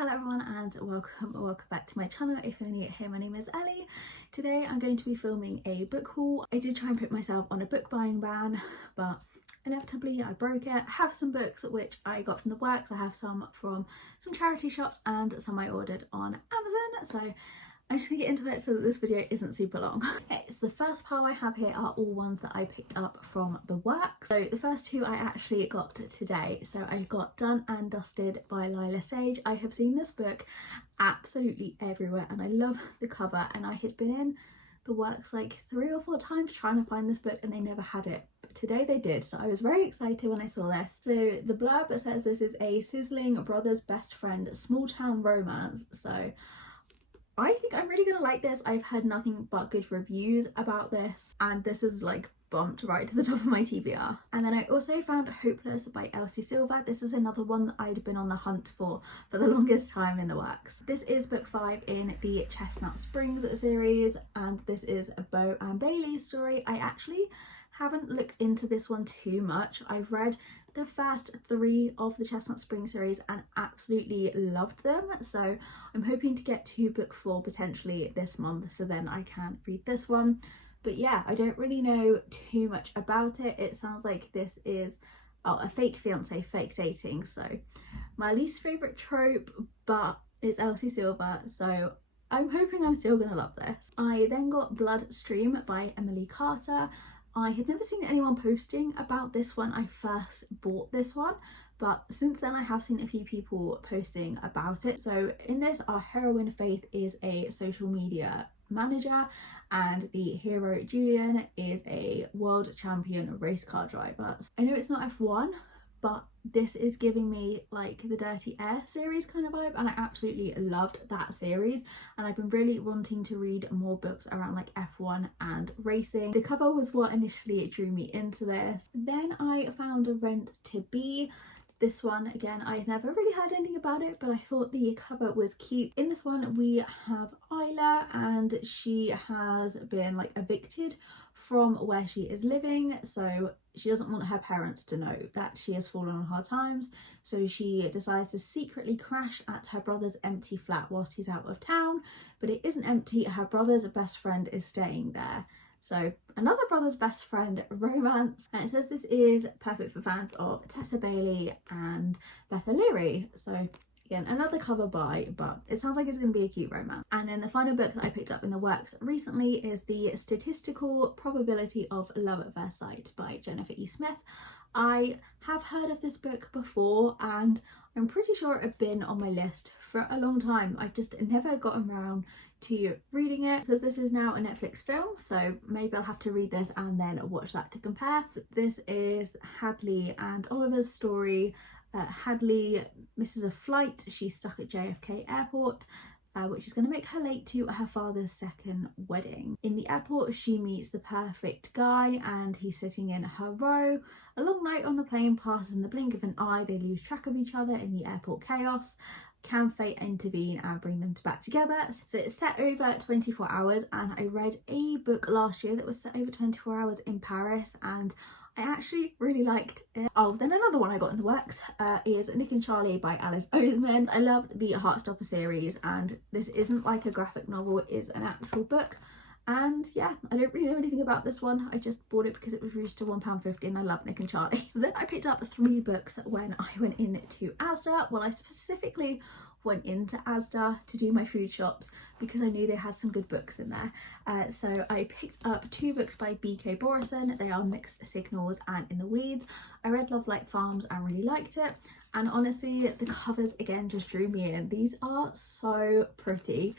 Hello everyone and welcome back to my channel. If you're new here, my name is Ellie. Today I'm going to be filming a book haul. I did try and put myself on a book buying ban, but inevitably I broke it. I have some books which I got from the works. I have some from some charity shops and some I ordered on Amazon. So I'm just gonna get into it so that this video isn't super long. Okay, so the first pile I have here are all ones that I picked up from the works. So the first two I actually got today. So I got Done and Dusted by Lila Sage. I have seen this book absolutely everywhere and I love the cover, and I had been in the works like 3 or 4 times trying to find this book and they never had it. But today they did, so I was very excited when I saw this. So the blurb says this is a sizzling brother's best friend small town romance. So I think I'm really gonna like this. I've heard nothing but good reviews about this, and this is like bumped right to the top of my TBR. And then I also found Hopeless by Elsie Silver. This is another one that I'd been on the hunt for the longest time in the works. This is book 5 in the Chestnut Springs series, and this is a Bo and Bailey's story. I actually haven't looked into this one too much. I've read the first 3 of the Chestnut Spring series and absolutely loved them, so I'm hoping to get to book 4 potentially this month, so then I can read this one. But yeah, I don't really know too much about it. It sounds like this is a fake fiance, fake dating, so my least favourite trope, but it's Elsie Silver, so I'm hoping I'm still gonna love this. I then got Bloodstream by Emily Carter. I had never seen anyone posting about this one. I first bought this one, but since then I have seen a few people posting about it. So in this, our heroine Faith is a social media manager and the hero Julian is a world champion race car driver. I know it's not F1, but this is giving me like the Dirty Air series kind of vibe, and I absolutely loved that series, and I've been really wanting to read more books around like F1 and racing. The cover was what initially drew me into this. Then I found Rent to Be. This one, again, I had never really heard anything about it, but I thought the cover was cute. In this one we have Isla, and she has been like evicted from where she is living, so she doesn't want her parents to know that she has fallen on hard times, so she decides to secretly crash at her brother's empty flat whilst he's out of town. But it isn't empty, her brother's best friend is staying there. So another brother's best friend romance, and it says this is perfect for fans of Tessa Bailey and Beth O'Leary. So again, another cover buy, but it sounds like it's going to be a cute romance. And then the final book that I picked up in the works recently is The Statistical Probability of Love at First Sight by Jennifer E. Smith. I have heard of this book before and I'm pretty sure it had been on my list for a long time. I've just never gotten around to reading it. So this is now a Netflix film, so maybe I'll have to read this and then watch that to compare. This is Hadley and Oliver's story. Hadley misses a flight. She's stuck at JFK Airport, which is going to make her late to her father's second wedding. In the airport, she meets the perfect guy and he's sitting in her row. A long night on the plane passes in the blink of an eye. They lose track of each other in the airport chaos. Can fate intervene and bring them back together? So it's set over 24 hours, and I read a book last year that was set over 24 hours in Paris and I actually really liked it. Oh, then another one I got in the works is Nick and Charlie by Alice Oseman. I loved the Heartstopper series, and this isn't like a graphic novel, it is an actual book. And yeah, I don't really know anything about this one. I just bought it because it was reduced to £1.50 and I love Nick and Charlie. So then I picked up 3 books when I went into Asda. Well, I specifically went into Asda to do my food shops because I knew they had some good books in there. So I picked up 2 books by B.K. Borison. They are Mixed Signals and In the Weeds. I read Love Like Farms and really liked it. And honestly, the covers again just drew me in. These are so pretty.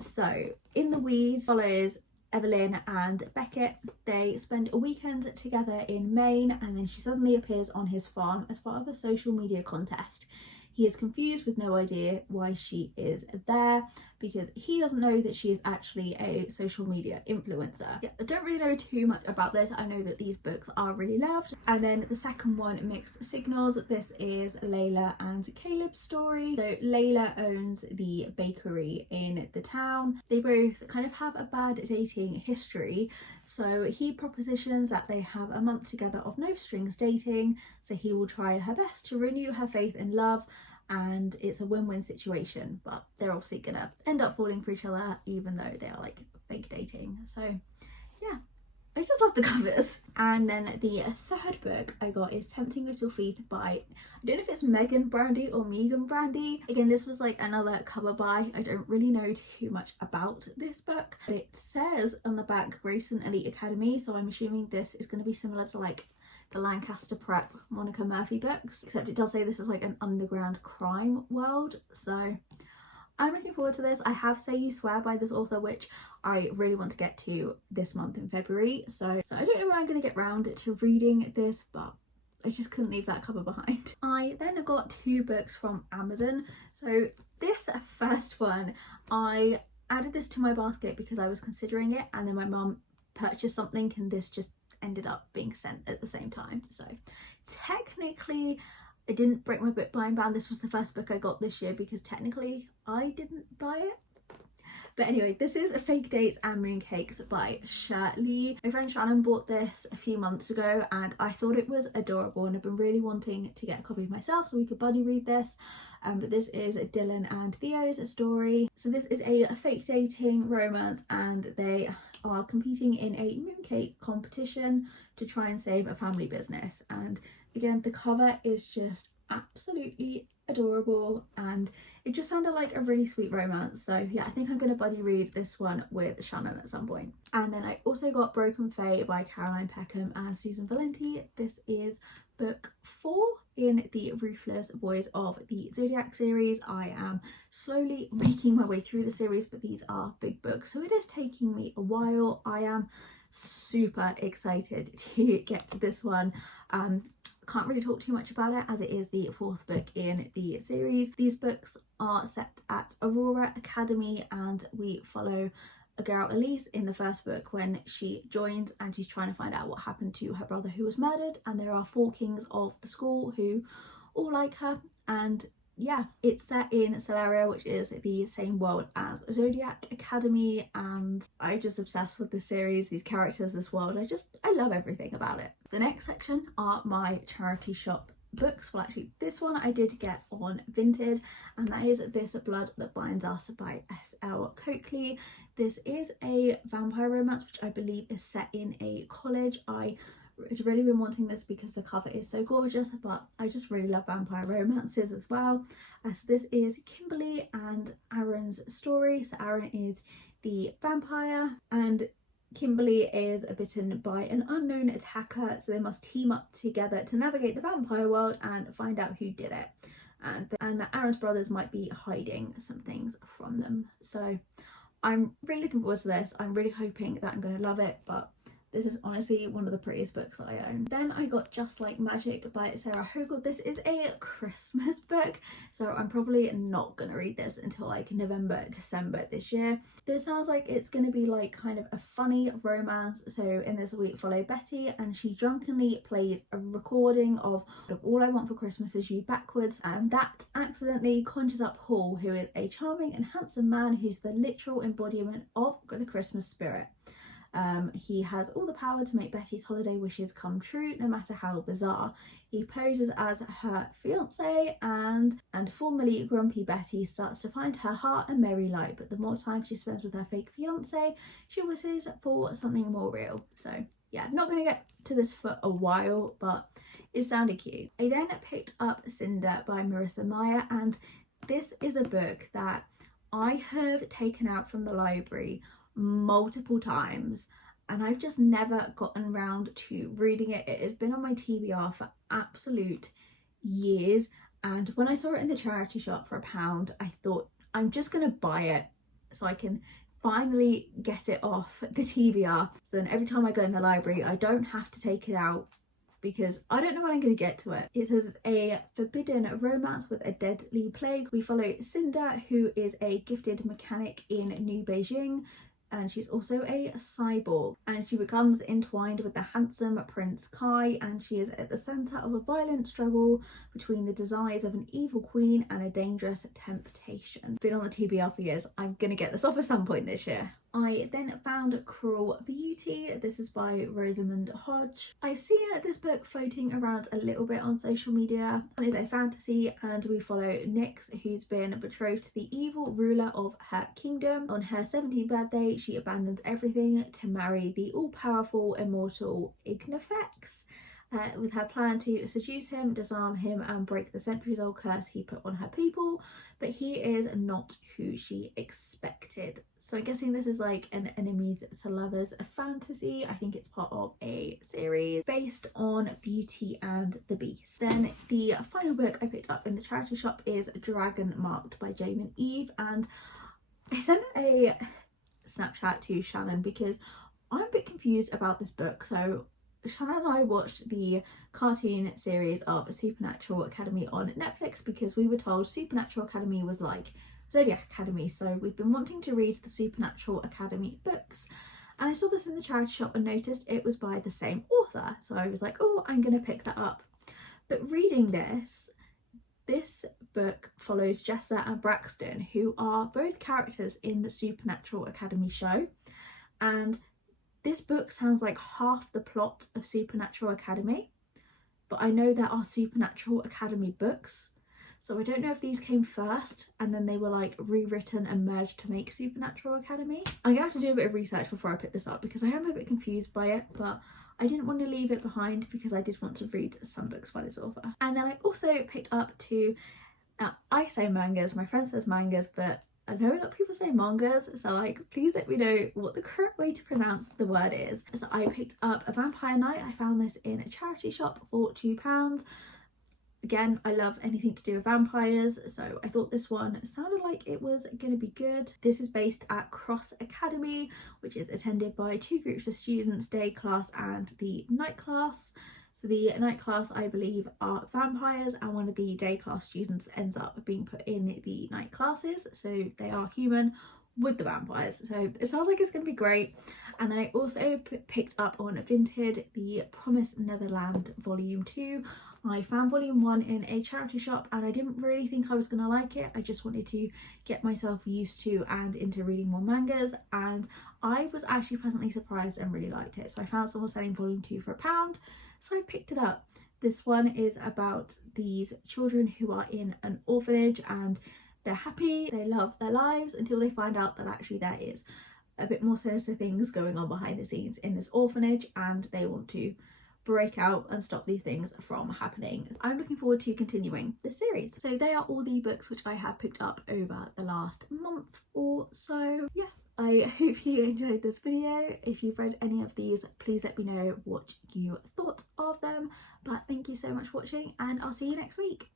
So In the Weeds follows Evelyn and Beckett. They spend a weekend together in Maine, and then she suddenly appears on his farm as part of a social media contest. He is confused with no idea why she is there because he doesn't know that she is actually a social media influencer. Yeah, I don't really know too much about this. I know that these books are really loved. And then the second one, Mixed Signals. This is Layla and Caleb's story. So Layla owns the bakery in the town. They both kind of have a bad dating history. So he propositions that they have a month together of no strings dating. So he will try her best to renew her faith in love and it's a win-win situation, but they're obviously gonna end up falling for each other even though they are like fake dating. So yeah, I just love the covers. And then the third book I got is Tempting Little Feet by, I don't know if it's Megan Brandy or Megan Brandy. Again, this was like another cover buy. I don't really know too much about this book, but it says on the back Grayson Elite Academy, so I'm assuming this is going to be similar to like the Lancaster Prep Monica Murphy books, except it does say this is like an underground crime world. So I'm looking forward to this. I have Say You Swear by this author, which I really want to get to this month in February. So I don't know when I'm going to get round to reading this, but I just couldn't leave that cover behind. I then got 2 books from Amazon. So this first one, I added this to my basket because I was considering it, and then my mum purchased something and this just ended up being sent at the same time. So technically I didn't break my book buying ban. This was the first book I got this year because technically I didn't buy it. But anyway, this is Fake Dates and Mooncakes by Shirley. My friend Shannon bought this a few months ago and I thought it was adorable, and I've been really wanting to get a copy myself so we could buddy read this. But this is Dylan and Theo's story. So this is a fake dating romance, and they are competing in a mooncake competition to try and save a family business. And again, the cover is just absolutely adorable and it just sounded like a really sweet romance. So yeah, I think I'm going to buddy read this one with Shannon at some point. And then I also got Broken Fae by Caroline Peckham and Susan Valenti. This is book 4 in the Ruthless Boys of the Zodiac series. I am slowly making my way through the series, but these are big books, so it is taking me a while. I am super excited to get to this one. Can't really talk too much about it as it is the 4th book in the series. These books are set at Aurora Academy and we follow a girl, Elise, in the first book when she joins and she's trying to find out what happened to her brother who was murdered, and there are 4 kings of the school who all like her. And yeah, it's set in Solaria, which is the same world as Zodiac Academy, and I'm just obsessed with this series, these characters, this world. I love everything about it. The next section are my charity shop books. Well, actually this one I did get on Vinted, and that is This Blood That Binds Us by S.L. Coakley. This is a vampire romance which I believe is set in a college. I'd really been wanting this because the cover is so gorgeous, but I just really love vampire romances as well. So this is Kimberly and Aaron's story. So Aaron is the vampire and Kimberly is bitten by an unknown attacker, so they must team up together to navigate the vampire world and find out who did it, and that Aaron's brothers might be hiding some things from them. So I'm really looking forward to this. I'm really hoping that I'm going to love it, but this is honestly one of the prettiest books that I own. Then I got Just Like Magic by Sarah Hogle. This is a Christmas book, so I'm probably not going to read this until like November, December this year. This sounds like it's going to be like kind of a funny romance. So in this we follow Betty, and she drunkenly plays a recording of All I Want for Christmas Is You backwards, and that accidentally conjures up Paul, who is a charming and handsome man who's the literal embodiment of the Christmas spirit. He has all the power to make Betty's holiday wishes come true, no matter how bizarre. He poses as her fiance, and formerly grumpy Betty starts to find her heart a merry light, but the more time she spends with her fake fiance, she wishes for something more real. So yeah, not going to get to this for a while, but it sounded cute. I then picked up Cinder by Marissa Meyer, and this is a book that I have taken out from the library multiple times and I've just never gotten around to reading it. It has been on my TBR for absolute years, and when I saw it in the charity shop for £1, I thought I'm just gonna buy it so I can finally get it off the TBR, so then every time I go in the library I don't have to take it out because I don't know when I'm going to get to it. It says a forbidden romance with a deadly plague. We follow Cinder, who is a gifted mechanic in New Beijing, and she's also a cyborg, and she becomes entwined with the handsome Prince Kai, and she is at the centre of a violent struggle between the desires of an evil queen and a dangerous temptation. Been on the TBR for years. I'm gonna get this off at some point this year. I then found Cruel Beauty. This is by Rosamund Hodge. I've seen this book floating around a little bit on social media. It is a fantasy and we follow Nyx, who's been betrothed to the evil ruler of her kingdom. On her 17th birthday, she abandons everything to marry the all-powerful immortal Ignifex. With her plan to seduce him, disarm him and break the centuries-old curse he put on her people, but he is not who she expected. So I'm guessing this is like an enemies to lovers fantasy. I think it's part of a series based on Beauty and the Beast. Then the final book I picked up in the charity shop is Dragon Marked by Jamin Eve, and I sent a Snapchat to Shannon because I'm a bit confused about this book. So Shannon and I watched the cartoon series of Supernatural Academy on Netflix because we were told Supernatural Academy was like Zodiac Academy, so we've been wanting to read the Supernatural Academy books, and I saw this in the charity shop and noticed it was by the same author, so I was like, oh, I'm gonna pick that up. But reading this book follows Jessa and Braxton, who are both characters in the Supernatural Academy show, and this book sounds like half the plot of Supernatural Academy, but I know there are Supernatural Academy books, so I don't know if these came first and then they were like rewritten and merged to make Supernatural Academy. I'm gonna have to do a bit of research before I pick this up because I am a bit confused by it, but I didn't want to leave it behind because I did want to read some books by this author. And then I also picked up two, I say mangas, my friend says mangas, but I know a lot of people say mangas, so like please let me know what the correct way to pronounce the word is. So I picked up A Vampire Night. I found this in a charity shop for £2. Again, I love anything to do with vampires, so I thought this one sounded like it was going to be good. This is based at Cross Academy, which is attended by two groups of students, day class and the night class. So the night class, I believe, are vampires, and one of the day class students ends up being put in the night classes, so they are human with the vampires. So it sounds like it's going to be great. And then I also picked up on Vinted the Promised Netherland Volume 2. I found Volume 1 in a charity shop and I didn't really think I was going to like it. I just wanted to get myself used to and into reading more mangas, and I was actually pleasantly surprised and really liked it. So I found someone selling Volume 2 for £1, so I picked it up. This one is about these children who are in an orphanage and they're happy, they love their lives until they find out that actually there is a bit more sinister things going on behind the scenes in this orphanage, and they want to break out and stop these things from happening. I'm looking forward to continuing this series. So they are all the books which I have picked up over the last month or so. Yeah, I hope you enjoyed this video. If you've read any of these, please let me know what you thought of them. But thank you so much for watching, and I'll see you next week.